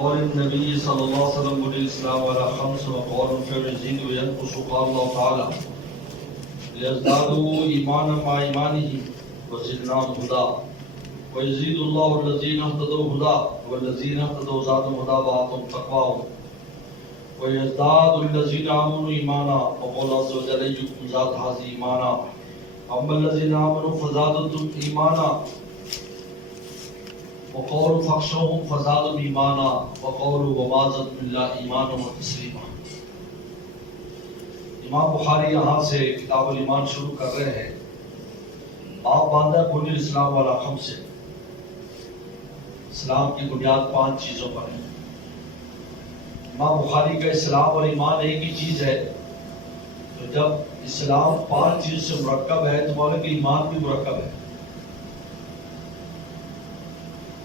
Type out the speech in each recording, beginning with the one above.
وقول النبي صلى الله عليه وسلم بني الإسلام على خمس وقول فعل يزيد وينقص قال الله تعالى ليزدادوا إيمانا مع إيمانهم وزدناهم هدى ويزيد الله الذين اهتدوا هدى والذين اهتدوا زادهم هدى وآتاهم تقواهم ويزداد الذين آمنوا إيمانا وقال عز وجل أيكم زاد هذه إيمانا أما الذين آمنوا فزادتهم إيمانا وقولوا فاخشوهم فزادوا ایمانا وقولوا وما زادوا الا ایمانا وتسلیما۔ امام بخاری یہاں سے کتاب الایمان شروع کر رہے ہیں۔ آپ باندھا بنی الاسلام والا خمس سے، اسلام کی بنیاد 5 چیزوں پر ہے۔ امام بخاری کا اسلام اور ایمان ایک ہی چیز ہے، تو جب اسلام 5 چیز سے مرکب ہے تو مولا کہ ایمان بھی مرکب ہے۔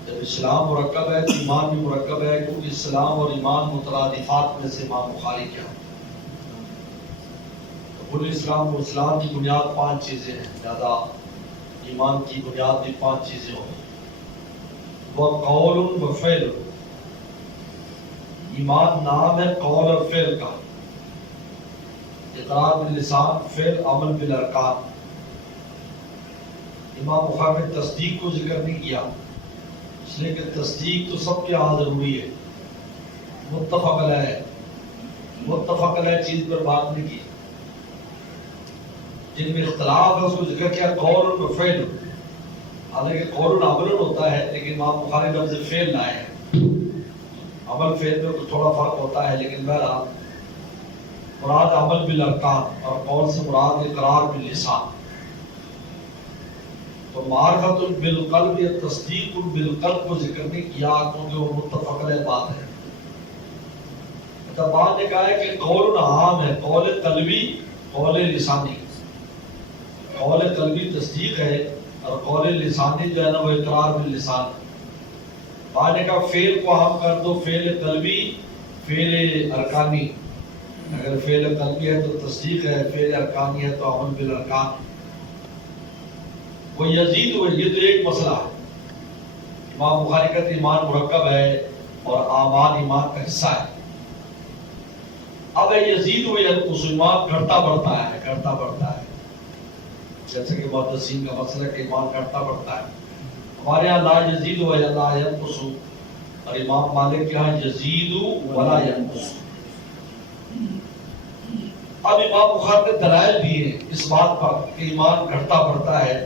جب اسلام مرکب ہے تو ایمان بھی مرکب ہے، کیونکہ اسلام اور ایمان مترادفات میں سے امام بخاری کیا تو بنی اسلام و اسلام کی بنیاد 5 چیزیں ہیں، زیادہ ایمان کی بنیاد بھی 5 چیزیں ہوں۔ وہ قول و فعل، ایمان نام ہے قول اور فعل کا، اقرار باللسان، فعل عمل بالارکان۔ امام بخاری نے تصدیق کو ذکر نہیں کیا، اس لیے کہ تصدیق تو سب کے یہاں ضروری ہے، متفق علیہ چیز پر بات نہیں کی۔ جن میں اختلاف ہے اس کو ذکر کیا قول و فعل، حالانکہ قول عمل ہوتا ہے، لیکن امام بخاری لفظ فعل لائے ہیں۔ عمل فعل میں کچھ تھوڑا فرق ہوتا ہے، لیکن بہرحال مراد عمل بالارکان اور قول سے مراد اقرار باللسان۔ تو معرفت بالقلب یا تصدیق بالقلب کو ذکر نہیں کیا کیونکہ وہ متفق علیہ بات ہے۔ بعد نے کہا ہے کہ قول عام ہے، قول قلبی، قول لسانی۔ قول قلبی تصدیق ہے اور قول لسانی جو ہے نا وہ اقرار باللسان۔ بعد نے کہا فعل کو عام کر دو، فعل قلبی، فعل ارکانی۔ اگر فعل قلبی ہے تو تصدیق ہے، فعل ارکانی ہے تو عمل بالارکان۔ وہ یزید ہوئے، یہ تو ایک مسئلہ ہے۔ امام بخاری کا ایمان مرکب ہے اور اعمال ایمان کا حصہ ہے۔ اب یزید ہوئے ایمان گھٹتا بڑھتا ہے، جیسے کہ محدثین کا مسئلہ کہ ایمان گھٹتا بڑھتا ہے۔ ہمارے یہاں لا یزید و لا ینقص، اور امام مالک کے یہاں یزید ولا ینقص۔ اب امام بخاری نے دلائل بھی ہیں اس بات پر کہ ایمان گھٹتا بڑھتا ہے۔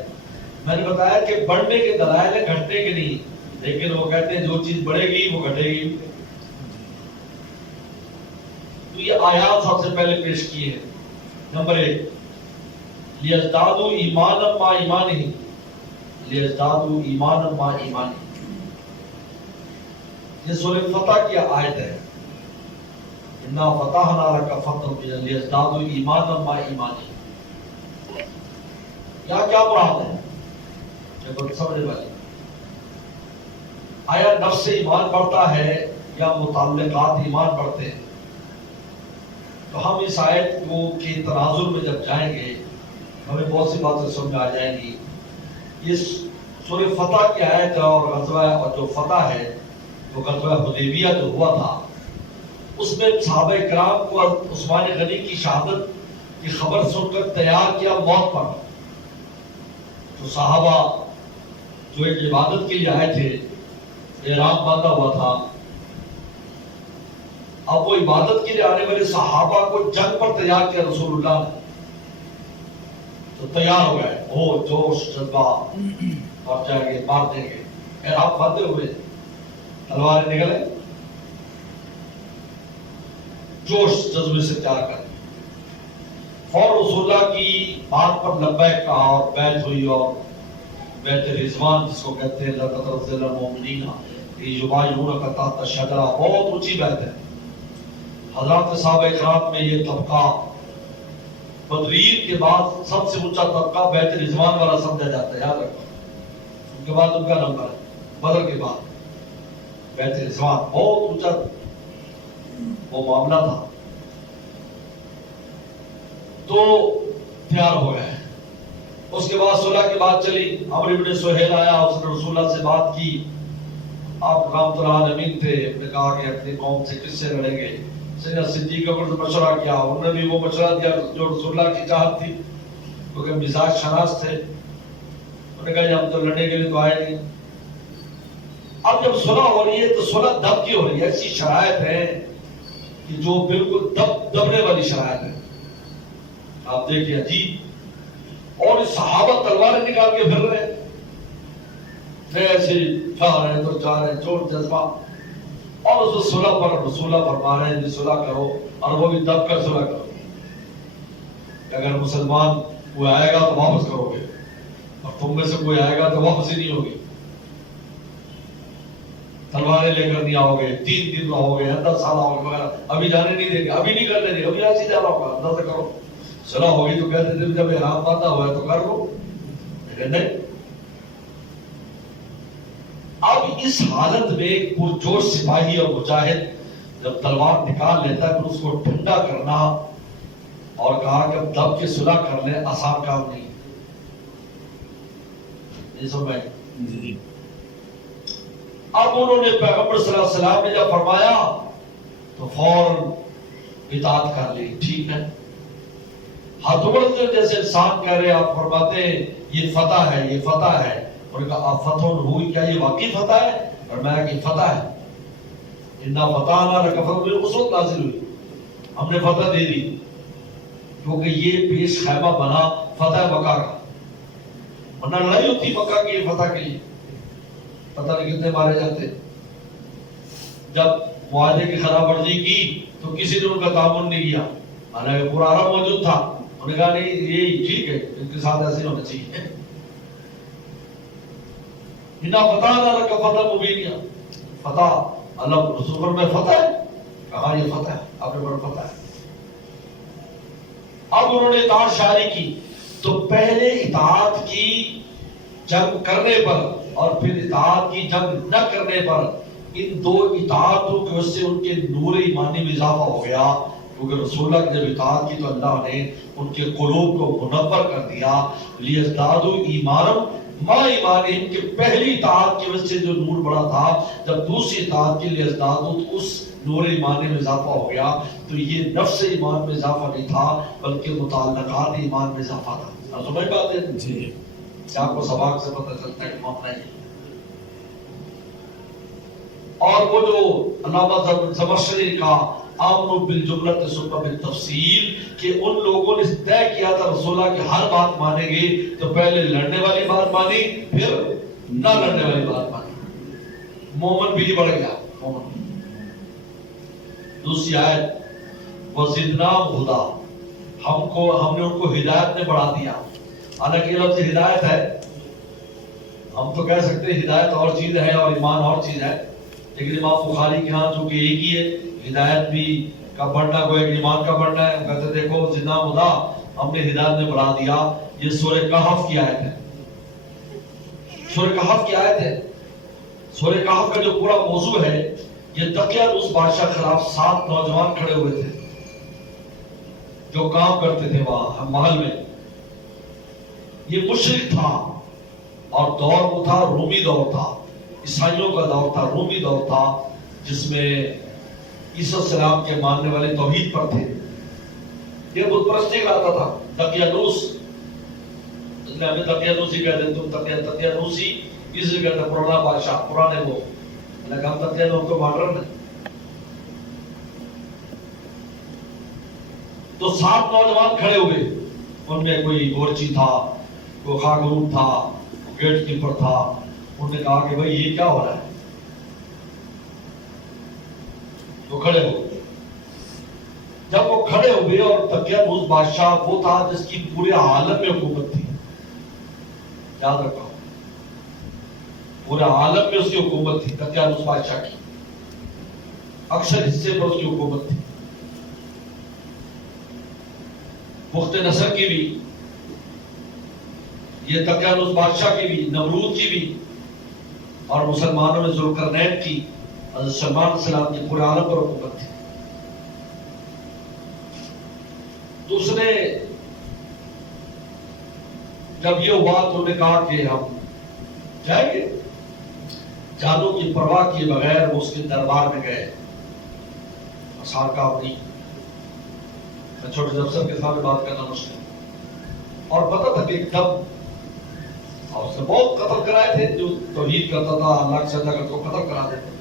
میں نے بتایا کہ بڑھنے کے دلائل ہیں، گھٹنے کے نہیں، لیکن وہ کہتے ہیں جو چیز بڑھے گی وہ گھٹے گی۔ تو یہ آیات سب سے پہلے پیش کی ہے۔ نمبر 1 لیزدادوا ایمانا مع ایمانہم، لیزدادوا ایمانا مع ایمانہم۔ یہ سورہ فتح کی آیت ہے، انا فتحنا لک فتحا مبینا لیزدادوا ایمانا مع ایمانہم۔ کیا مراد ہے؟ سمجھنے والی آیا نفس سے ایمان بڑھتا ہے یا متعلقات ایمان بڑھتے ہیں؟ تو ہم اس آیت کو کے تناظر میں جب جائیں گے ہمیں بہت سی باتیں سمجھ آ جائیں گی۔ یہ سورہ فتح کی آیت اور غزوہ اور جو فتح ہے وہ غزوہ حدیبیہ جو ہوا تھا، اس میں صحابہ کرام کو عثمان غنی کی شہادت کی خبر سن کر تیار کیا موت پر۔ تو صحابہ جو ایک عبادت کے لیے آئے تھے، احرام باندھا ہوا تھا، اب وہ عبادت کے لیے آنے والے صحابہ کو جنگ پر تیار کیا رسول اللہ نے، تو تیار ہو گئے، جوش جذبہ، اور جائیں گے مار دیں گے، احرام باندھے ہوئے، تلواریں نکلے، جوش جذبے سے تیار کر فور رسول اللہ کی بات پر لبیک کہا اور بیعت ہوئی، اور بیعت رضوان جس کو کہتے ہیں لقد رضی اللہ المؤمنین یبایعونک تحت الشجرہ، بہت اونچی بیعت ہے۔ حضرات صحابہ کرام میں یہ طبقہ بدرین کے بعد سب سے اونچا طبقہ بیعت رضوان والا سمجھا جاتا ہے، یاد رکھو، ان کے بعد ان کا نمبر ہے، بدر کے بعد بیعت رضوان بہت اونچا وہ معاملہ تھا۔ تو تیار ہو گئے، اس کے بعد صلح کی بات چلی، عمرو بن سہیل آیا، اس نے رسول اللہ سے بات کی، آپ رحمۃ اللہ علیہ تھے، نے کہا کہ اپنی قوم سے کس سے لڑیں گے؟ سیدنا صدیق اکبر سے مشورہ کیا، انہوں نے بھی وہ مشورہ دیا جو رسول اللہ کی چاہت تھی، کیونکہ مزاج شناس تھے. انہوں نے کہا جب ہم تو لڑنے کے لیے تو آئے نہیں. اب جب صلح ہو رہی ہے تو صلح دب کی ہو رہی ہے. ایسی شرائط ہیں کہ جو بالکل دبنے والی شرائط ہے. آپ دیکھیں عجیب، اور صحابہ تلواریں نکال کے پھر رہے ہیں، ایسے جا رہے ہیں تو جا رہے ہیں، چوٹ جذبہ. اور اس صلح پر رسول اللہ فرما رہے ہیں صلح کرو، اور وہ بھی دب کر صلح کرو. اگر مسلمان کوئی آئے گا تو واپس کرو گے، اور تم میں سے کوئی آئے گا تو واپس ہی نہیں ہوگی. تلواریں لے کر نہیں آؤ گے، 3 دن رہو گے، 10 سال رہو گے وغیرہ، ابھی جانے نہیں دیں گے، ابھی نہیں کرنے دیں گے، ابھی ایسے ہی جانا ہوگا. اندازہ کرو صلح ہوگی تو کہتے تھے جب احرام باندھا ہوا ہے تو کر لو، لیکن نہیں. اب اس حالت میں پرجوش سپاہی اور مجاہد جب تلوار نکال لیتا ہے تو اس کو ٹھنڈا کرنا اور کہا کہ اب دب کے صلح کر لیں، آسان کام نہیں. جی. اب انہوں نے پیغمبر صلی اللہ علیہ وسلم نے جب فرمایا تو فوراً اطاعت کر لی. ٹھیک ہے، ہاتھ اڑتے جیسے انسان کہہ رہے، آپ فرماتے ہیں یہ فتح ہے، یہ فتح ہے. اور کہا آپ فتح ہوئی، کیا یہ واقعی فتح ہے؟ اور میں کہ یہ فتح ہے. انا فتحنا لک فتحا، اس وقت نازل ہوئی، ہم نے فتح دے دی، کیونکہ یہ پیش خیمہ بنا فتح مکہ کا. ورنہ لڑائی ہوتی مکہ کی فتح کے لیے، پتہ نہیں کتنے مارے جاتے. جب معاہدے کی خلاف ورزی کی تو کسی نے ان کا تعاون نہیں کیا، حالانکہ پورا عرب موجود تھا. انہوں نے کہا نہیں یہ ٹھیک ہے، ان کے ساتھ ایسے ہونا چاہیے. انا فتحنا لک فتحا مبینا، فتح اللہ رسول میں فتح ہے، کہا یہ فتح ہے، آپ نے بڑا فتح ہے. اب انہوں نے اطاعت شاعری کی تو پہلے اطاعت کی جنگ کرنے پر اور پھر اطاعت کی جنگ نہ کرنے پر، ان دو اطاعتوں کی وجہ سے ان کے نور ایمانی میں اضافہ ہو گیا. کیونکہ رسول اللہ نے جب اطاعت کی تو اللہ نے ان کے قلوب کو منور کر دیا. لیزدادوا ایمانا مع ایمانہم، کہ پہلی اطاعت کی وجہ سے جو نور بڑا تھا، جب دوسری اطاعت کے لیے ازدادوا تو اس نور ایمانی میں اضافہ ہو گیا. تو یہ نفس ایمان میں اضافہ نہیں تھا بلکہ متعلقات ایمان میں اضافہ تھا. سمجھ بات ہے جی؟ آپ کو سباق سے پتہ چلتا ہے کہ معاملہ یہ. اور وہ جو علامہ زمخشری کا آمنوا بالجملۃ ثم بالتفصیل، کہ ان لوگوں نے طے کیا تھا رسول اللہ کی ہر بات مانیں گے، تو پہلے لڑنے والی بات مانی، پھر نہ لڑنے والی بات مانی. مومن بھی بڑھ گیا. مومن. دوسری آیت وزدناہم ہدی، ہم نے ان کو ہدایت میں بڑھا دیا. حالانکہ یہ لفظ ہدایت ہے، ہم تو کہہ سکتے ہیں ہدایت اور چیز ہے اور ایمان اور چیز ہے، لیکن امام بخاری کے ہاں چونکہ ایک ہی ہے، ہدایت بھی کا بڑھنا کو ایک ایمان کا بڑھنا ہے. کہتے دیکھو زدناہم ہدی، ہم نے ہدایت میں بڑھا دیا. یہ سورہ کہف کی آیت ہے. سورہ کہف کی آیت ہے. سورہ کہف کا جو پورا موضوع ہے، یہ دقیانوس بادشاہ کے خلاف 7 نوجوان کھڑے ہوئے تھے جو کام کرتے تھے وہاں محل میں. یہ مشرک تھا اور دور وہ تھا رومی دور تھا، عیسائیوں کا دور تھا، رومی دور تھا، جس میں عیسیٰ السلام کے ماننے والے توحید پر تھے. یہ بت پرستی کراتا تھا. دقیانوس، اس لیے ہمیں دقیانوسی کہتے ہیں، تم دقیانوسی اس لیے کہتے ہیں پرانا بادشاہ، پرانے وہ، لیکن ہم دقیانوس کو ماڈرن ہیں. تو 7 نوجوان کھڑے ہوئے، ان میں کوئی گورچی تھا، کوئی خاگروب تھا، گیٹ کیپر تھا. انہوں نے کہا کہ بھائی یہ کیا ہو رہا ہے؟ تو کھڑے ہو. جب وہ کھڑے ہوئے، اور دقیانوس بادشاہ وہ تھا جس کی پورے عالم میں حکومت تھی، یاد رکھو پورے عالم میں اس کی حکومت تھی. دقیانوس بادشاہ کی اکثر حصے پر اس کی حکومت تھی. بخت نصر کی بھی، یہ دقیانوس بادشاہ کی بھی، نمرود کی بھی، اور مسلمانوں میں ذوالقرنین کی، حضرت سلمان علیہ السلام کی پورے عالم پر حکومت تھی. تو اس نے جب یہ ہوا تو انہوں نے کہا کہ ہم جائیں گے. جانوں کی پرواہ کیے بغیر وہ اس کے دربار میں گئے. آسان کام نہیں. میں چھوٹے افسر کے سامنے بات کرنا مشکل اور پتہ تھا کہ کب اور اس نے بہت قتل کرائے تھے. جو توحید کرتا تھا اللہ کے سجدہ کرتا کو قتل کرا دیتے.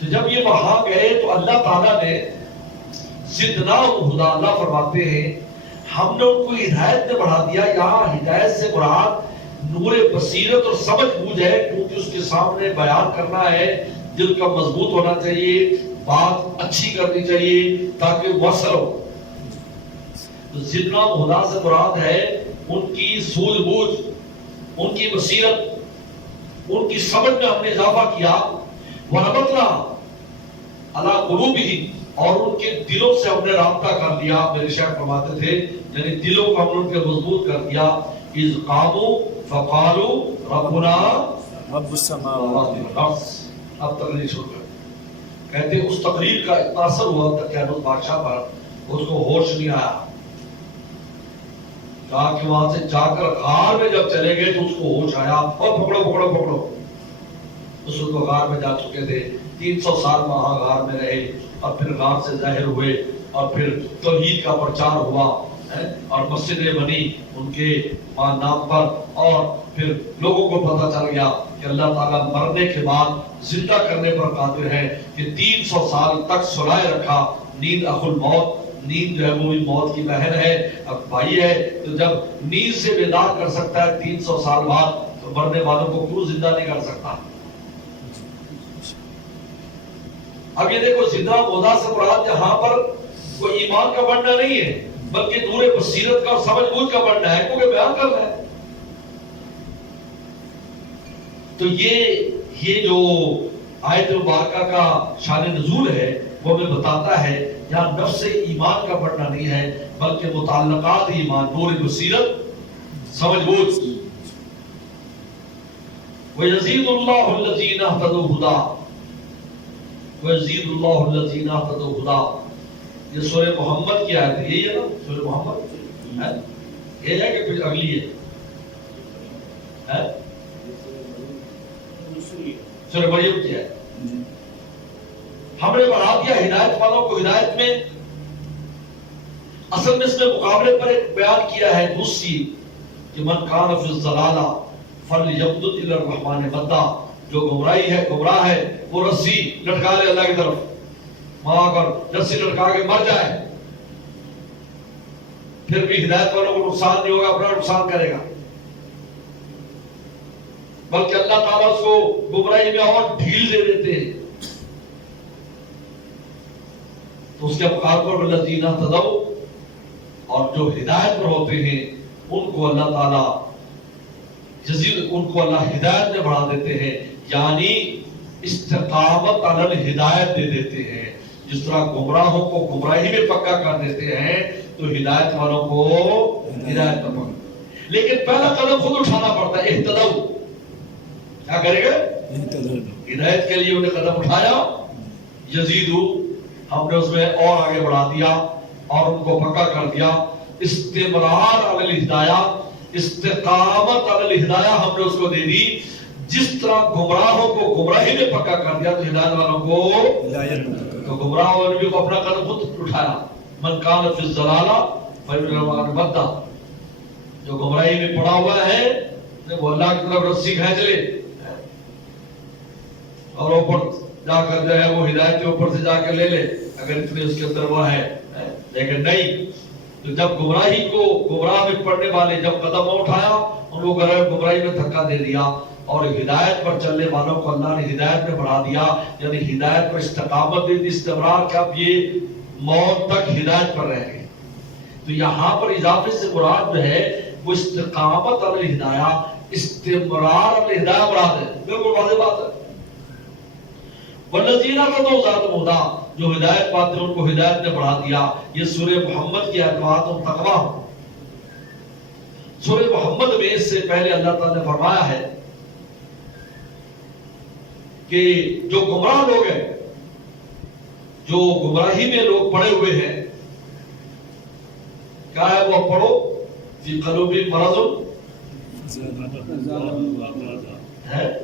تو جب یہ وہاں گئے تو اللہ تعالیٰ نے زدناہم ہدی، اللہ فرماتے ہیں ہم نے ان کو ہدایت میں بڑھا دیا. یہاں ہدایت سے مراد نور بصیرت اور سمجھ بوجھ ہے، کیونکہ اس کے سامنے بیان کرنا ہے، دل کا مضبوط ہونا چاہیے، بات اچھی کرنی چاہیے تاکہ وصل ہو. زدناہم ہدی سے مراد ہے ان کی سوجھ بوجھ، ان کی بصیرت، ان کی سمجھ میں ہم نے اضافہ کیا. وربطنا علی قلوبہم، اور ان کے دلوں سے ہم نے رابطہ کر لیا. میرے شیخ فرماتے تھے یعنی دلوں کو ہم نے ان کے مضبوط کر دیا. اذ قاموا فقالوا ربنا رب السماوات والارض. اب تقریر شروع کر. کہتے اس تقریر کا اتنا اثر ہوا تقیانوس بادشاہ پر اس کو ہوش نہیں آیا. کہا کہ وہاں سے جا کر غار میں جب چلے گئے تو اس کو ہوش آیا اور پکڑو پکڑو پکڑو. اس وقت وہ غار میں جا چکے تھے. 300 سال وہاں غار میں رہے اور پھر غار سے ظاہر ہوئے اور پھر توحید کا پرچار ہوا اور مسجدیں بنی ان کے نام پر. اور پھر لوگوں کو پتہ چل گیا کہ اللہ تعالیٰ مرنے کے بعد زندہ کرنے پر قادر ہے. کہ 300 سال تک سلائے رکھا. نیند اخو الموت، نیند جو ہے وہ بھی موت کی بہن ہے، اب بھائی ہے. تو جب نیند سے بیدار کر سکتا ہے 300 سال بعد تو مرنے والوں کو کیوں زندہ نہیں کر سکتا؟ اب یہ دیکھو زدناہم ہدی سے مراد یہاں پر کوئی ایمان کا بڑھنا نہیں ہے بلکہ نور بصیرت کا اور سمجھ بوجھ کا بڑھنا ہے، کیونکہ بیان کرنا ہے. تو یہ جو آیت مبارکہ کا شان نزول ہے وہ ہمیں بتاتا ہے یہاں نفس ایمان کا بڑھنا نہیں ہے بلکہ متعلقات ایمان، نور بصیرت، سمجھ بوجھ. وَيَزِيدُ اللَّهُ الَّذِينَ اهْتَدَوْا هُدًى وَيَزِيدُ اللَّهُ الَّذِينَ اهْتَدَوْا هُدًى. یہ سورہ محمد کی آیت ہے. یہی ہے نا سورہ محمد؟ یہ ہے کہ کچھ اگلی ہے؟ سورہ مریم کی ہے. ہم نے بڑھا دیا ہدایت والوں کو ہدایت میں. اصل میں اس میں مقابلے پر ایک بیان کیا ہے دوسری کہ من کان فی الضلالہ فلیمدد الی الرحمن مدا. جو گمراہی ہے، گمراہ ہے، وہ رسی لٹکا لے اللہ کی طرف. وہاں کر رسی لٹکا کے مر جائے پھر بھی ہدایت والوں کو نقصان نہیں ہوگا، اپنا نقصان کرے گا. بلکہ اللہ تعالیٰ اس کو گمراہی میں اور ڈھیل دے دیتے ہیں. تو اس کے مقابل پر الذین اہتدوا، اور جو ہدایت پر ہوتے ہیں ان کو اللہ تعالیٰ ان کو اللہ ہدایت میں بڑھا دیتے ہیں، یعنی استقامت علی الہدایت دے دیتے ہیں. جس طرح گمراہوں کو گمراہی میں پکا کر دیتے ہیں تو ہدایت والوں کو ہدایت پر پکا. لیکن پہلا قدم خود اٹھانا پڑتا ہے. اہتدوا کیا کرے گا؟ ہدایت کے لیے انہیں قدم اٹھایا. یزیدو ہم نے اس میں اور آگے بڑھا دیا اور ان کو پکا کر دیا. استمرار علی الہدایہ، استقامت علی الہدایہ ہم نے اس کو دے دی. جس طرح گمراہوں کو گمراہی میں پکا کر دیا تو ہدایت والوں کو تو گمراہ والوں کو اپنا قدم خود اٹھایا. من کان فی الضلالہ فلیمدد مدا. جو گمراہی میں پڑا ہوا ہے وہ اللہ کی طرف رسی کھینچ لے اور اوپر جا کر جو ہے وہ ہدایت کے اوپر سے جا کے لے لے اگر اتنے اس کے اندر وہ ہے. لیکن نہیں، تو جب گمراہی کو گمراہ میں پڑنے والے جب قدم اٹھایا ان کو گمراہی میں دھکا دے دیا اور ہدایت پر چلنے والوں کو اللہ نے ہدایت میں بڑھا دیا. یعنی ہدایت پر استقامت دے دی، استمرار کا. اب یہ موت تک ہدایت پر رہ گئے. تو یہاں پر اضافے سے مراد جو ہے وہ استقامت علی الہدایہ، استمرار علی الہدایہ مراد ہے. بالکل واضح بات ہے. والذین اہتدوا زادہم ہدی، جو ہدایت پاتے ہیں ان کو ہدایت نے بڑھا دیا. یہ سورہ محمد کی آیات تقویٰ. سورہ محمد میں اس سے پہلے اللہ تعالیٰ نے فرمایا ہے کہ جو گمراہ لوگ ہیں، جو گمراہی میں لوگ پڑے ہوئے ہیں، کیا ہے وہ پڑھو فی قلوبہم مرض ہے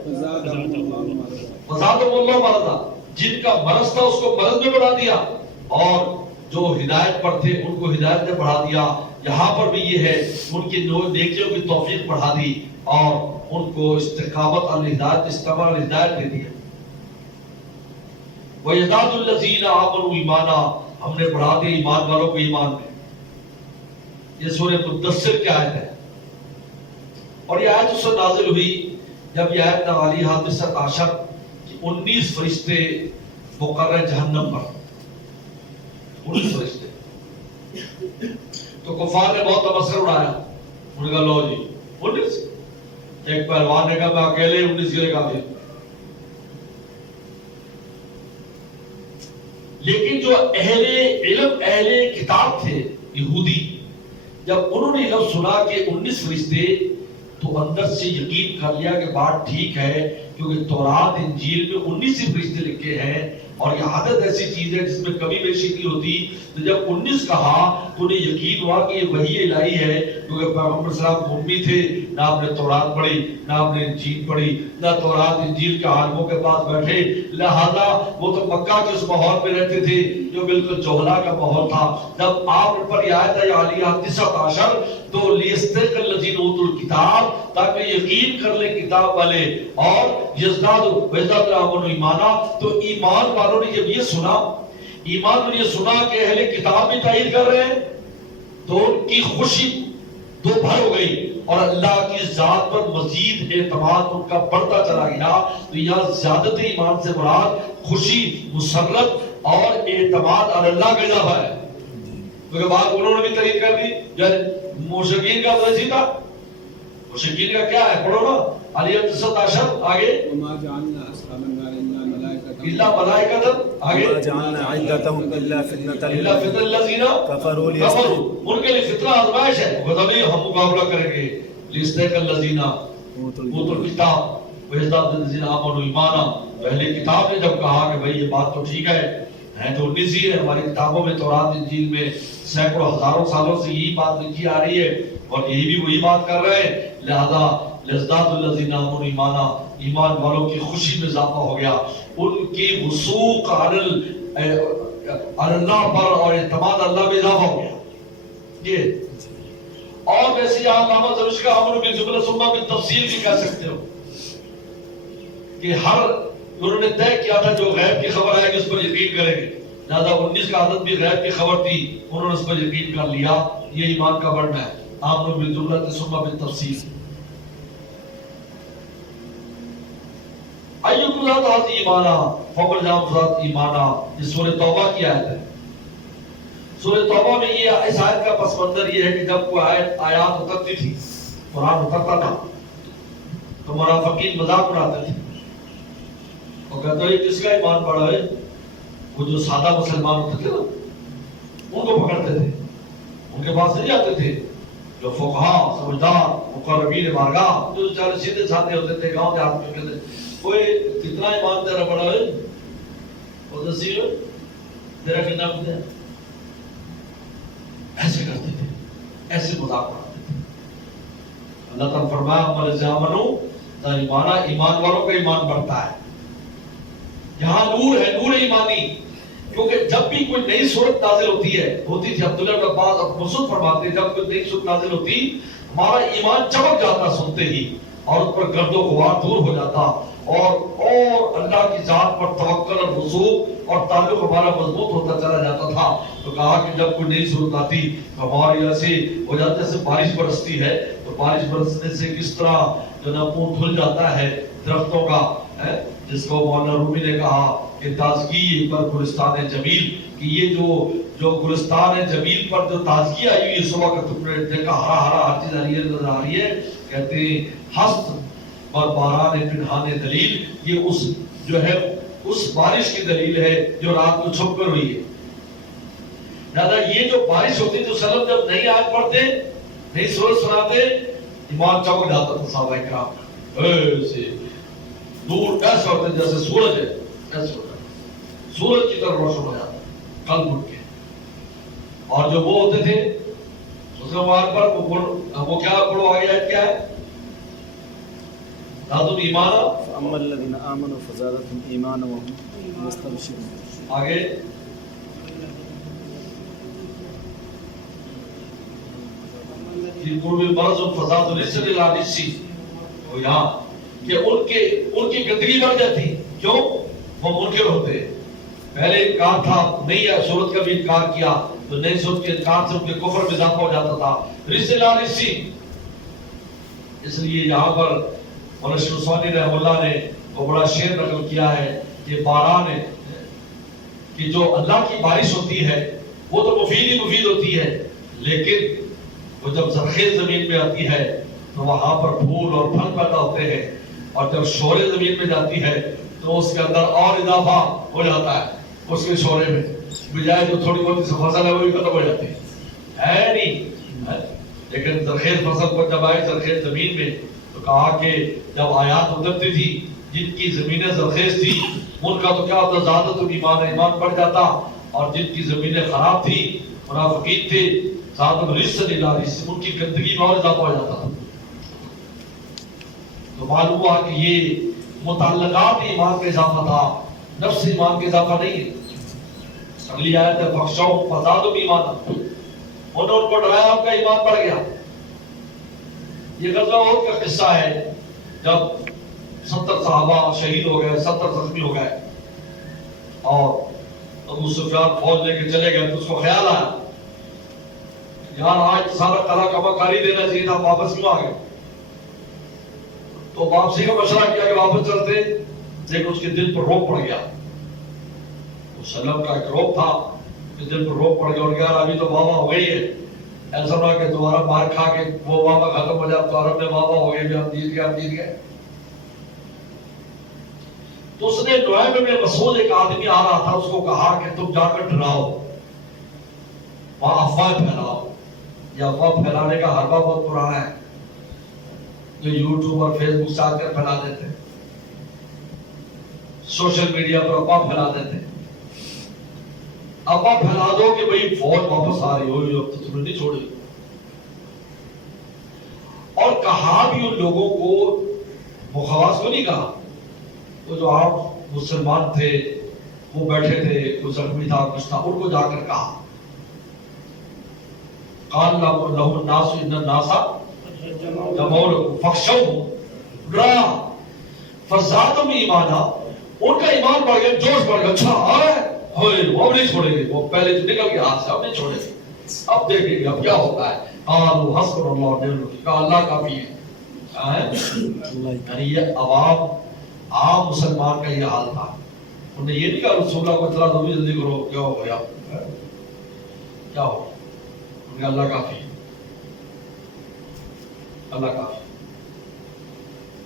فزادہم اللہ مرضا، جن کا مرض تھا اس کو مرض میں بڑھا دیا، اور جو ہدایت پر تھے ان کو ہدایت میں بڑھا دیا۔ یہاں پر بھی یہ ہے ان کی نیکیوں کی توفیق بڑھا دی اور ان کو استقامت الہدایت استقامت الہدایت دے دیا۔ وَيَزْدَادُ الَّذِينَ آمَنُوا ایمانا، ہم نے بڑھا دیا ایمان والوں کو ایمان میں۔ یہ سورہ مدثر کی آیت ہے، اور یہ آیت اس وقت نازل ہوئی جب یہ آیت نوالی حادثت عشر کہ 19 فرشتے مقرر جہنم پر، 19 فرشتے۔ تو کفار نے بہت تبصرہ اڑایا، انہوں نے کہا لو جی 19، ایک پہلوان نے کہا میں اکیلے 19 گرے کافی۔ لیکن جو اہل علم اہل کتاب تھے یہودی، جب انہوں نے لفظ سنا کہ 19 فرشتے، تو اندر سے یقین کر لیا کہ بات ٹھیک ہے، کیونکہ تورات انجیل میں 19 ہی فرشتے لکھے ہیں، اور یہ عادت ایسی چیز ہے جس میں کمی بیشی نہیں ہوتی۔ تو جب 19 کہا تو انہیں یقین ہوا کہ یہ وحی الہی ہے، کیونکہ پیغمبر صلی اللہ علیہ وسلم امی تھے، نہ آپ نے تورات پڑھی نہ آپ نے انجیل پڑھی، نہ تورات انجیل کے عالموں کے پاس بیٹھے، لہذا وہ تو مکہ کے اس ماحول میں رہتے تھے جو بالکل جوہلا کا ماحول تھا۔ جب آپ پر یہ آیت ہے عالیہ 19 تو لیستیق الذین اوتوا الکتاب، تاکہ یقین کر لیں کتاب والے، اور یزداد ویزداد آمنوا ایمانا، تو ایمان والوں نے جب یہ سنا، ایمان نے یہ سنا کہ اہل کتاب بھی تائید کر رہے ہیں، تو ان کی خوشی دو بھر ہو گئی، اور اللہ کی ذات پر مزید اعتماد ان کا بڑھتا چلا گیا۔ تو یہاں زیادت ایمان سے مراد خوشی، مسرت اور اعتماد اللہ کا اضافہ ہے، کیونکہ بعد انہوں نے بھی تائید کر دی۔ مشرکین کا وجہ تھا، مشرکین کا کیا ہے، پڑھو نا علیہ 19 آگے، وما جعلنا اصحاب النار الا اللہ ملائکۃ، آگے وما جعلنا عدتهم الا فتنة اللہ فتنة الذین كفروا کفروا، ان کے لیے فتنہ آزمائش ہے، وہ نہیں ہم مقابلہ کریں گے۔ لیستیق الذین اوتوا الکتاب ویزداد الذین آمنوا ایمانا، پہلے کتاب نے جب کہا کہ بھئی یہ بات تو ٹھیک ہے تو 19 ہی ہے، ہماری کتابوں میں تورات انجیل میں سینکڑوں ہزاروں سالوں سے یہی بات لکھی آ رہی ہے، اور یہی بھی وہی بات کر رہے ہیں، لہذا لزداد الذین آمنوا ایمانا، ایمان والوں کی خوشی میں اضافہ ہو گیا، ان کی وثوق علی اللہ پر اور اعتماد اللہ میں اضافہ ہو گیا۔ یہ اور ویسے یہاں علامہ زرتشتی کا امر بالجملہ ثم بالتفصیل بھی کہہ سکتے ہو کہ ہر انہوں نے طے کیا تھا جو غیب کی خبر آئے گی اس پر یقین کریں گے، لہذا 19 کا عدد بھی غیب کی خبر تھی، انہوں نے اس پر یقین کر لیا۔ یہ ایمان کا بڑھنا ہے، آمنوا بالجملہ ثم بالتفصیل۔ ایکم ذات ایمانا فقل جام ذات ایمانا، یہ سورہ توبہ کی آیت ہے۔ سورہ توبہ میں یہ اس آیت کا پس منظر یہ ہے کہ جب کوئی آیات اترتی تھی، قرآن اترتا تھا، تو منافقین مذاق اڑاتے تھے، وہ کہتے ہیں کس کا ایمان بڑا ہے، وہ جو سادہ مسلمان ہوتے تھے نا ان کو پکڑتے تھے، ان کے پاس نہیں جاتے تھے، جو فقہا سمجھدار مقربین بارگاہ جو چارے سیدھے سادے ہوتے تھے، گاؤں دیہات میں کہتے کوئی کتنا ایمان تیرا بڑا ہے، وہ دسی تیرا کتنا ہے، ایسے کرتے تھے، ایسے مذاق اڑاتے تھے۔ اللہ تعالیٰ فرمایا ہمارے زامنو ایمانا، ایمان والوں کا ایمان بڑھتا ہے۔ یہاں نور ہے، نور ایمانی، کیونکہ جب بھی کوئی نئی صورت نازل ہوتی تھی عبداللہ بن عباس اور مسعود فرماتے ہیں جب کوئی نئی صورت نازل ہوتی ہمارا ایمان چمک جاتا سنتے ہی، اور اس پر گرد و غبار دور ہو جاتا، اور اللہ کی ذات پر توکل اور رسوخ اور تعلق ہمارا مضبوط ہوتا چلا جاتا تھا۔ تو کہا کہ جب کوئی نئی صورت آتی تو ہمارے ایسے ہو جاتا جیسے بارش برستی ہے، تو بارش برسنے سے کس طرح جو نا پھول دھل جاتا ہے درختوں کا، جس کو مولانا رومی نے کہا کہ تازگی پر گلستان جمیل، کہ یہ جو گلستان جمیل پر جو تازگی آئی ہوئی اس وقت تم نے دیکھا ہرا ہرا ہر چیز نظر آ رہی ہے، کہتے ہیں ہست اور باران پنہان دلیل، یہ اس جو ہے اس بارش کی دلیل ہے جو رات کو چھپ کر ہوئی ہے۔ لہذا یہ جو بارش ہوتی تو سلم جب نئی آیت پڑھتے نئی سورت سناتے ایمان چمک جاتا تھا صحابہ کرام، ایسے نور ایسے ہوتے جیسے سورج ہے، ایسے ہوتا ہے سورج کی طرح روشن ہو جاتا قلب اٹھ کے۔ اور جو وہ ہوتے تھے اس کے مواد پر وہ کیا پڑھو آگے آیت کیا ہے، زادوا ایمان. فأما الذين آمنوا فزادتهم إيمانا وهم يستبشرون. آگے یہ قرب مرض فزاد الرسل الى رسی وہ یہاں کہ ان کی گندگی بڑھ جاتی. کیوں؟ وہ منکر ہوتے. پہلے انکار تھا، نئی صورت کا بھی انکار کیا تو نئی صورت کے انکار سے ان کے کفر میں اضافہ ہو جاتا تھا. رسل الى رسی. اس لیے یہاں پر مولانا شمسانی رحمہ اللہ نے وہ بڑا شعر نقل کیا ہے کہ باران ہے کہ جو اللہ کی بارش ہوتی ہے وہ تو مفید ہی مفید ہوتی ہے، لیکن وہ جب زرخیز زمین میں آتی ہے تو وہاں پر پھول اور پھل پیدا ہوتے ہیں، اور جب شورے زمین میں جاتی ہے تو اس کے اندر اور اضافہ ہو جاتا ہے اس کے شورے میں، بجائے جو تھوڑی بہت فصل ہے وہ بھی ختم ہو جاتی ہے نہیں. لیکن زرخیز فصل پر جب آئے زرخیز زمین میں تو کہا کہ جب آیات اترتی تھی جن کی زمینیں زرخیز تھی ان کا تو کیا ہوتا، زیادہ تو ایمان بڑھ جاتا، اور جن کی زمینیں خراب تھی منافقین تھے زیادہ رسل الى رسی ان کی گندگی میں اور اضافہ ہو جاتا تھا. تو معلوم ہوا کہ یہ متعلقات ایمان کا اضافہ تھا، نفس ایمان کا اضافہ نہیں ہے. اگلی آیت ہے فخشوہم فزادہم ایمانا، انہوں ان کو ڈرایا ان کا ایمان بڑھ گیا. یہ غزوہ احد کا قصہ ہے جب 70 صحابہ شہید ہو گئے، 70 زخمی ہو گئے، اور ابو سفیان فوج لے کے چلے گئے تو اس کو خیال آیا یار آج سارا قلعہ کبا کاری دینا چاہیے تھا، واپس کیوں آ گئے؟ تو واپسی کا مشورہ کیا کہ واپس چلتے، لیکن اس کے دل پر روب پڑ گیا. سلم کا ایک روب تھا کہ دل پر روب پڑ گیا اور یار ابھی تو واہ ہو گئی ہے، ایسا نہ کہ دوبارہ مار کھا کے وہ واہ ختم ہو جائے تو عرب میں واہ ہو گئی بھی ہم جیت گئے. تو اس نے نعیم بن مسعود ایک آدمی آ رہا تھا، اس کو کہا کہ تم جا کر ڈراؤ، وہاں افواہ پھیلاؤ. یہ افواہ پھیلانے کا حربہ بہت پرانا ہے جو یوٹیوب اور فیس بک سے آ کر پھیلا دیتے ہیں، سوشل میڈیا پر افواہ پھیلا دیتے ہیں. افواہ پھیلا دو کہ بھئی فوج واپس آ رہی ہو، اب تو تمہیں نہیں چھوڑے. اور کہا بھی ان لوگوں کو، مخواص کو نہیں کہا، وہ جو عام مسلمان تھے وہ بیٹھے تھے، کوئی زخمی تھا کچھ تھا، ان کو جا کر کہا قال لهم الناس ان الناس جمعوا لكم فاخشوهم، ڈرا فزادهم ایمانا، ان کا ایمان بڑھ گیا، جوش بڑھ گیا. اچھا ہوئے وہ نہیں چھوڑیں گے، وہ پہلے جو نکل گیا ہاتھ سے اب نہیں چھوڑیں گے، اب دیکھیں گے اب کیا ہوتا ہے. قالوا حسبنا اللہ ونعم الوکیل، کہا اللہ کافی ہے. یعنی یہ عام مسلمان کا یہ حال تھا. انہوں نے یہ نہیں کہا رسول اللہ کو اطلاع دو بھی جلدی کرو، کیا ہو گیا کیا ہو، انہوں نے اللہ کافی ہے، اللہ کافی.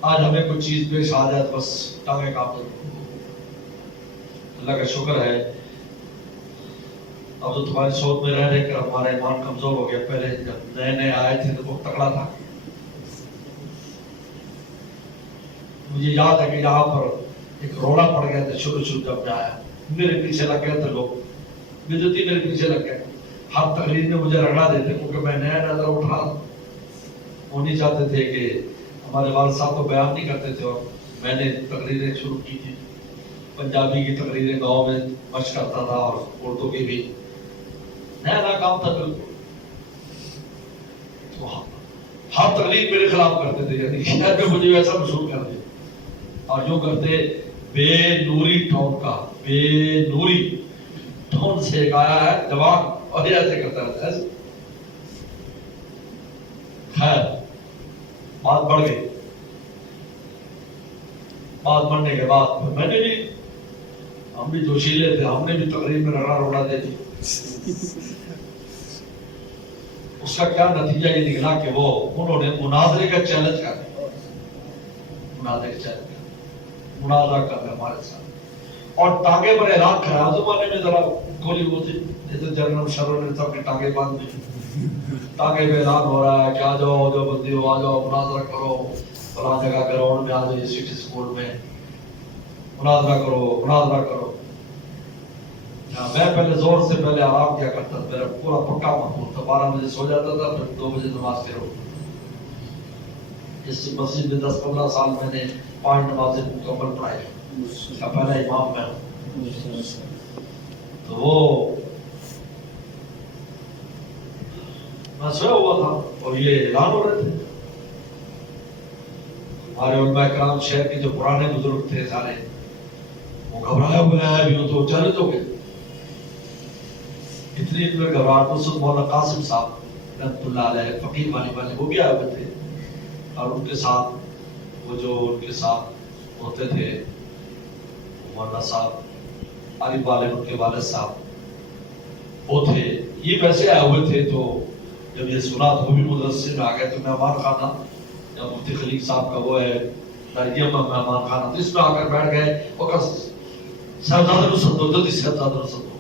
آج ہمیں کچھ چیز پیش آ جائے بس ٹانگیں کانپ دو. اللہ کا شکر ہے اب تو تمہاری صوت میں رہ کر ہمارا ایمان کمزور ہو گیا. پہلے جب نئے آئے تھے تو بہت تکڑا تھا. مجھے یاد ہے کہ یہاں پر ایک روڑا پڑ گیا تھا شروع جب میں آیا، میرے پیچھے لگ گئے تھے لوگ، بدعتی میرے پیچھے لگ گئے، ہر تقریر میں مجھے رگڑا دیتے کیونکہ میں نیا نظر اٹھا. وہ نہیں چاہتے تھے کہ ہمارے والد صاحب کو بیان نہیں کرتے تھے، اور میں نے تقریریں شروع کی تھی، پنجابی کی تقریریں گاؤں میں مشق کرتا تھا اور اردو کی بھی، نیا نیا کام تھا بالکل. ہر تقریر میرے خلاف کرتے تھے، یعنی شہر میں مجھے ویسا مشہور کر دیا. اور جو کرتے بے نوری ٹون کا، بے نوری ٹون سے ایک آیا ہے جوان، اور یہ ایسے کرتا رہتا ہے. خیر بات بڑھ گئی. بات بڑھنے کے بعد میں نے بھی، ہم بھی جوشیلے تھے، ہم نے بھی تقریر میں رگڑا روڑا دے دی. اس کا کیا نتیجہ یہ نکلا کہ وہ انہوں نے مناظرے کا چیلنج کر دیا. مناظرے کا چیلنج، مناظرہ کر رہے ہمارے ساتھ، اور ٹانگے پر اعلان کرا. زمانے میں ذرا گولی ہوتی جیسے جنرل شرور نے سب کے ٹانگے باندھ دی، ٹانگے پہ اعلان ہو رہا ہے کہ آ جاؤ جو بندی ہو آ جاؤ، مناظرہ کرو، فلاں جگہ گراؤنڈ میں آ جاؤ، سٹی سکول میں مناظرہ کرو، مناظرہ کرو. میں پہلے زور سے پہلے آرام کیا کرتا تھا، میرا پورا پکا معمول تھا، 12 بجے سو جاتا تھا، پھر 2 بجے نماز کے رو. اس مسجد میں 10-15 سال میں نے 5 نمازیں مکمل پڑھائی ہیں، اس کا پہلا امام میں ہوں۔ تو وہ میں سویا ہوا تھا اور یہ اعلان ہو رہے تھے، ہمارے علماء کرام شہر کے جو پرانے بزرگ تھے سارے وہ گھبرائے ہوئے ہیں، ابھی تو چلے ہو گئے، اتنی ان میں گھبراہٹ۔ اس وقت مولانا قاسم صاحب رحمۃ اللہ علیہ فقیر والے وہ بھی آئے ہوئے تھے، اور ان کے ساتھ وہ جو ان کے ساتھ ہوتے تھے مولانا صاحب عارف والد، ان کے والد صاحب وہ تھے، یہ ویسے آئے ہوئے تھے۔ تو جب یہ سنا تو وہ بھی مدرسے میں آ گئے، تو مہمان خانہ یا مفتی خلیق صاحب کا وہ ہے دریا میں مہمان خانہ، تو اس میں آ کر بیٹھ گئے اور کہا صاحبزادہ کو سن دو، جلدی صاحبزادہ کو سن دو،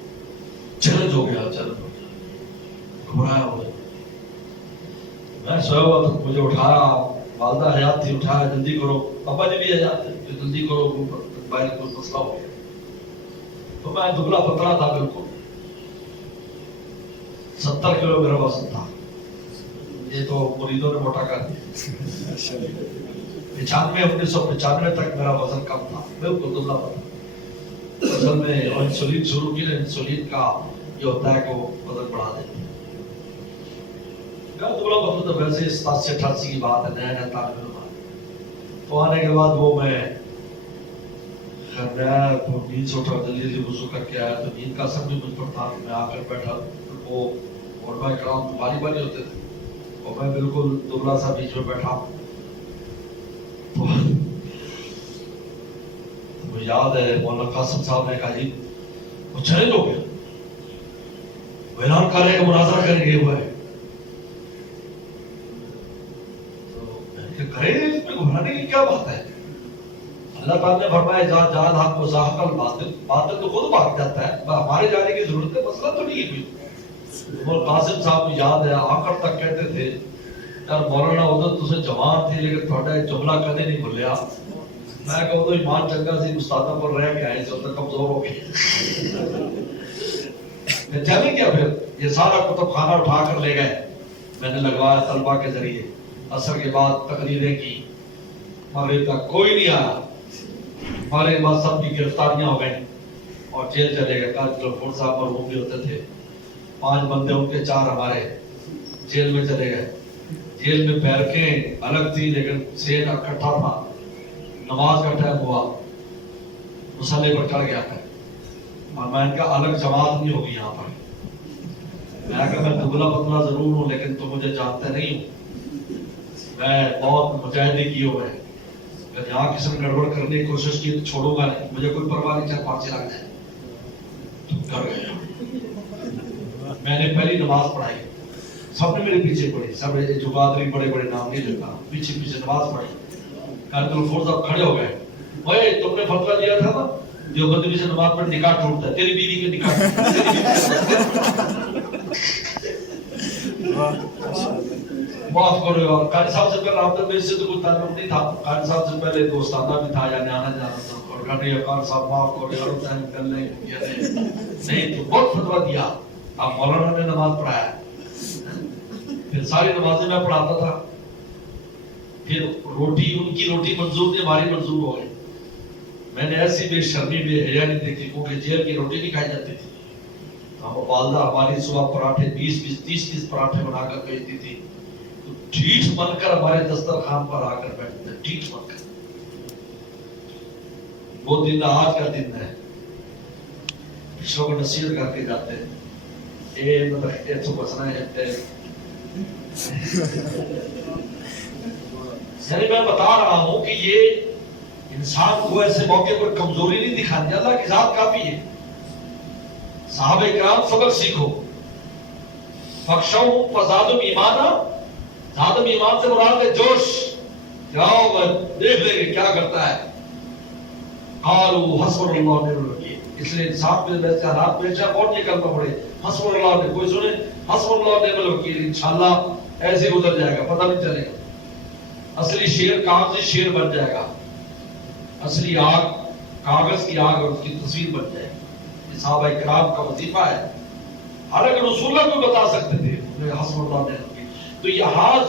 چیلنج ہو گیا، چیلنج ہو گیا، گھبرایا ہوا۔ میں سویا ہوا تھا، مجھے اٹھایا، والدہ حیات تھی، اٹھایا، جلدی کرو، پاپا جی بھی حیات تھے، جلدی کرو، باہر کوئی مسئلہ ہو گیا۔ تو میں دبلا پتلا تھا بالکل، 70 کلو میرا وزن تھا، یہ تو مریدوں نے موٹا کر دیا۔ 1995 تک میرا وزن کم تھا، بالکل دبلا پتلا۔ اصل میں انسولین شروع کی نا، انسولین کا یہ ہوتا ہے کہ وہ وزن بڑھا دیتی ہے۔ دبلا پتلا تو ویسے 87-88 کی بات ہے، نیا نیا طالب علم آیا۔ تو آنے کے بعد وہ میں نیند سے اٹھا، جلدی وضو کر کے آیا، تو نیند کا اثر بھی مجھ پر تھا۔ میں آ کر بیٹھا، وہ علماء کرام باری ہوتے تھے اور میں بالکل دبلا سا بیچ میں بیٹھا۔ تو مجھے یاد ہے مولانا قاسم صاحب نے کہا جی وہ چیلنج ہو گیا، وہ اعلان کر رہے ہیں کہ مناظرہ کریں گے، وہ ہے تو میں نے کہا کریں، اس میں گھبرانے کی کیا بات ہے؟ اللہ تعالیٰ نے فرمایا جہاں جہاں حق و زاہق الباطل، باطل تو خود بھاگ جاتا ہے، ہمارے جانے کی ضرورت ہے، مسئلہ تو نہیں ہے کوئی۔ اور قاسم صاحب کو یاد ہے آخر تک کہتے تھے یار مولانا ادھر تسے جوان تھی لیکن تھوڑا ایک جملہ کدے نہیں بھولیا۔ میں کہا تو ایمان چنگا سی استادوں پر رہ کے آئے سے تک کمزور ہو گئے۔ میں چلیں گیا، پھر یہ سارا کتب خانہ اٹھا کر لے گئے، میں نے لگوایا طلبہ کے ذریعے، عصر کے بعد تقریریں کی، مغرب تک کوئی نہیں آیا، ہمارے بعد سب کی گرفتاریاں ہو گئیں اور جیل چلے گئے۔ کاج گلفور صاحب مرحوم بھی ہوتے تھے، 5 بندے ان کے 4 ہمارے جیل میں چلے گئے۔ جیل میں بیرکیں الگ تھی لیکن سین اکٹھا تھا، نماز کا ٹائم ہوا، مصلی پر چڑھ گیا ہے، اور میں ان کا الگ جماعت نہیں ہوگی یہاں پر۔ میں کہا میں دبلا پتلا ضرور ہوں لیکن تم مجھے جانتے نہیں ہوں، میں بہت مجاہدے کیے ہوئے ہیں، اگر یہاں کسی نے گڑبڑ کرنے کی کوشش کی تو چھوڑوں گا نہیں، مجھے کوئی پرواہ نہیں، چاہے پانچے لگ جائے۔ تم کر گئے، میں نے پہلی نماز پڑھائی، سب نے میرے پیچھے پڑھی، سب جو قادری بڑے بڑے نام نہیں لکھا، پیچھے پیچھے نماز پڑھی۔ کارگل فور صاحب کھڑے ہو گئے، اوے تم نے فتویٰ دیا تھا نا دیوبندی سے نماز پڑھ نکاح ٹوٹتا ہے، تیری بیوی کے نکاح معاف کرو۔ قاری صاحب سے پہلے رابطہ میرے سے تو کوئی تعلق نہیں تھا، قاری صاحب سے پہلے دوستانہ بھی تھا، یعنی آنا جانا تھا، اور کہنے یا قاری صاحب معاف کرو یار ٹائم کر لیں، نہیں تو بہت فتویٰ دیا۔ اب مولانا نے نماز پڑھایا، پھر ساری نمازیں میں پڑھاتا تھا، پھر روٹی ان کی روٹی منظور تھی، ہماری منظور ہو گئی۔ میں نے ایسی بے شرمی بے حیا نہیں دیکھی، کیونکہ جیل کی روٹی نہیں کھائی جاتی تھی، ہم والدہ ہماری صبح پراٹھے 20-20 30-30 پراٹھے بنا کر بھیجتی تھی، تو ٹھیٹ بن کر ہمارے دسترخوان پر آ کر بیٹھتے، ٹھیٹ بن کر۔ وہ دن آج کا دن ہے، پچھلوں کو نصیحت کر کے جاتے ہیں، تو بسنا ہے۔ یعنی میں بتا رہا ہوں کہ یہ انسان کو ایسے موقع پر کمزوری نہیں دکھانی، اللہ کی ذات کافی ہے۔ صحابہ کرام سبق سیکھو، فخشوہم فزادہم ایمانا، زادہم ایمان سے مراد ہے جوش، جاؤ میں دیکھ لیں گے کیا کرتا ہے۔ قالوا حسبنا اللہ ونعم الوکیل، اس لیے انسان میں ویسے حالات پیش ہے اور یہ کرنا پڑے، حسبنا اللہ نے کوئی سنے حسبنا اللہ ونعم الوکیل، انشاءاللہ ایسے گزر جائے گا، پتہ نہیں چلے گا۔ اصلی شیر کاغذی شیر بن جائے گا، اصلی آگ کاغذ کی آگ اور اس کی تصویر بن جائے گی۔ صحابہ کرام کا وظیفہ ہے، حالانکہ رسول اللہ کو بتا سکتے تھے حسب اللہ نے۔ تو یہاں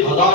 1000